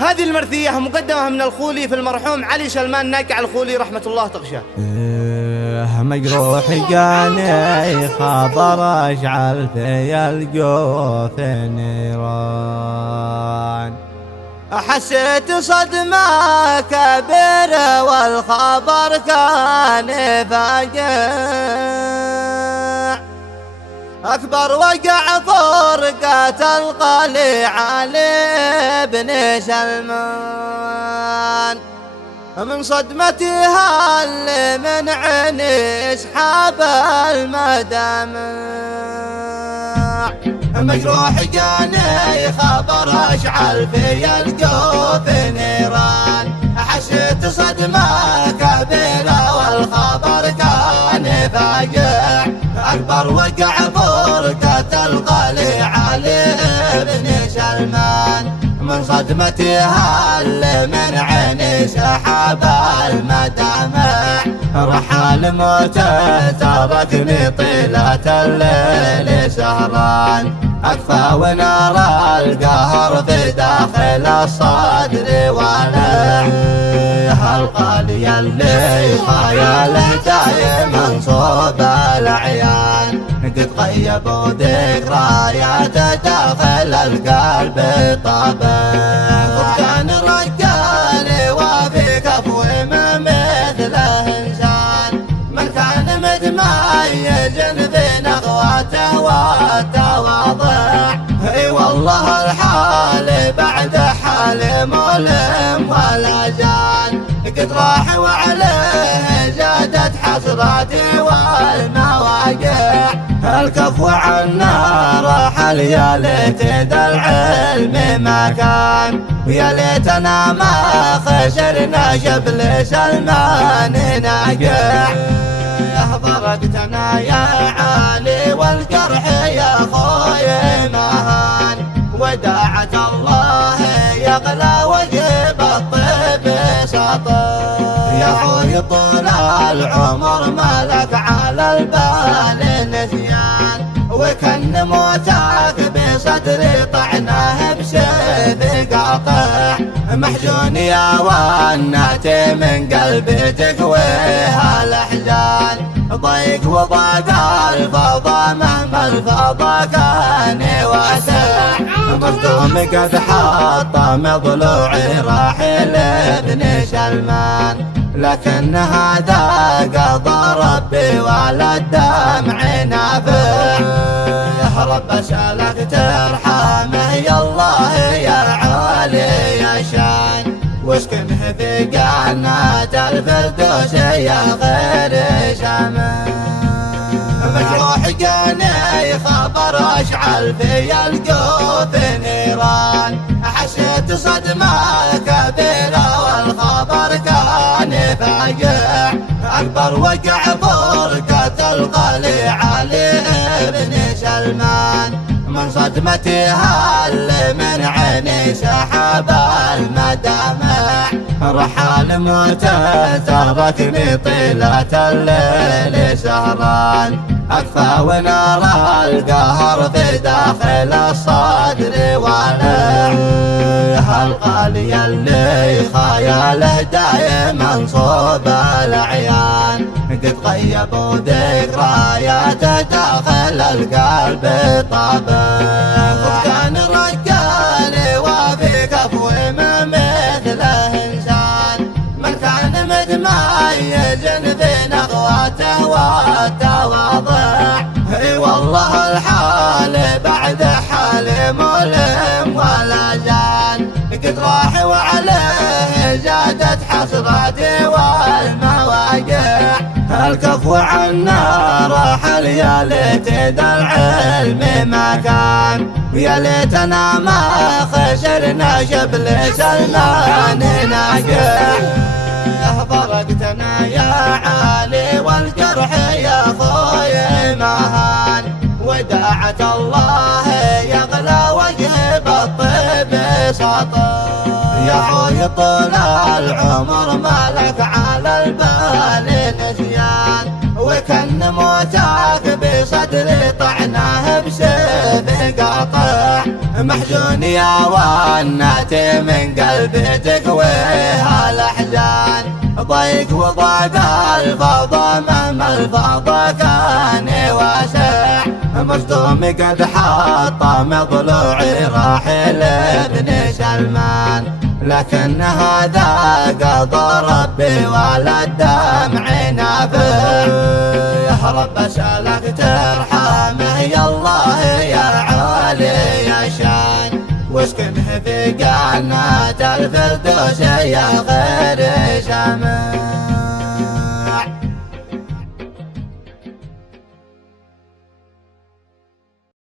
هذه المرثية مقدمة من الخولي في المرحوم علي سلمان ناقع الخولي رحمة الله تغشاه. مجروح جاني خبر اشعل في الجوف نيران، حسيت صدمة كبيرة والخبر كان فاجع، أكبر وقع فرقة القلي علي بن سلمان، من صدمتها اللي من عيني اسحاب المدامع. مجروح جاني خبر اشعل في الجوف نيران، حسيت صدمة كبيرة والخبر كان فاجع، أكبر وقع فرقة القلي علي بن سلمان، من صدمتها اللي من عيني سحب المدامع. رحال موته تركني طيلة الليل سهران، أكفى ونار القهر في داخل الصدر والع. القلي اللي خياله دايما صوب العيان، قد غيبوا ذكرياته داخل القلب طابع. كان رجال وفي كفو ما مثله انسان، من كان متميز في نغوته والتواضع. اي والله الحال بعد حال مؤلم ولا زال، قد راح وعليه زادت حسراتي والمواجع. الكفو عنا راح يا ليت ذا العلم ما كان، ويا ليتنا ما خسرنا شبل سلمان ناجع. ضربتنا يا عالي والجرح يا خوي مهان، وداعة الله يغلى وجب الطيب سطر. يا خوي طول العمر ما لك على البال نسيان، وكان موتك بصدري طعناه بسيف قاطع. محزون يا وناتي من قلبي تكويها الاحزان، ضيق وضاق الفضا مهما الفضا كان واسع. مصدوم قد حطم ضلوعي راحل ابن سلمان، لكن هذا قضى ربي ولا الدمع نافع. يا رب اسألك ترحمه يا الله يا عالي يا شان، واسكنه في جنات الفردوس يا غير شمال. مجروح جاني خبر اشعل في الجوف نيران، حسيت صدمة كبيرة والخبر كان فاجع. أكبر وقع فرقة القلي علي بن سلمان، من صدمتها اللي من عيني سحب المدامع. رحال موته تركني طيلة الليل سهران، أكفى ونار القهر في داخل الصدر والع. القلي اللي خياله دايما صوب العيان، قد غيبوا ذكرياته داخل القلب طابع. كان رجال وفي كفو ما مثله انسان، من كان متميز في نغوته والتواضع. اي والله الحال بعد حال مؤلم ولا زال، قد راح وعليه زادت حسراتي والمواجع. الكفو عنا راح يا ليت ذا العلم ما كان، ويا ليتنا ما خسرنا شبل سلمان ناجع. فرقتنا يا عالي والجرح يا خوي مهان، وداعة الله يغلى وجب الطيب سطر. يا خوي طول العمر ما لك على البال نسيان، لكن موتاك بصدري طعناه بسيف قاطع. محزون يا وناتي من قلبي تكويها الأحزان، ضيق وضاق الفضا مهما الفضا كان واسع. مصدوم قد حطم ضلوعي راحل ابن سلمان، لكن هذا قضى ربي ولا الدمع نافع. يا رب اسألك ترحمه يا الله يا عالي يا شان، واسكنه في جنة الفردوس يا غير زمان.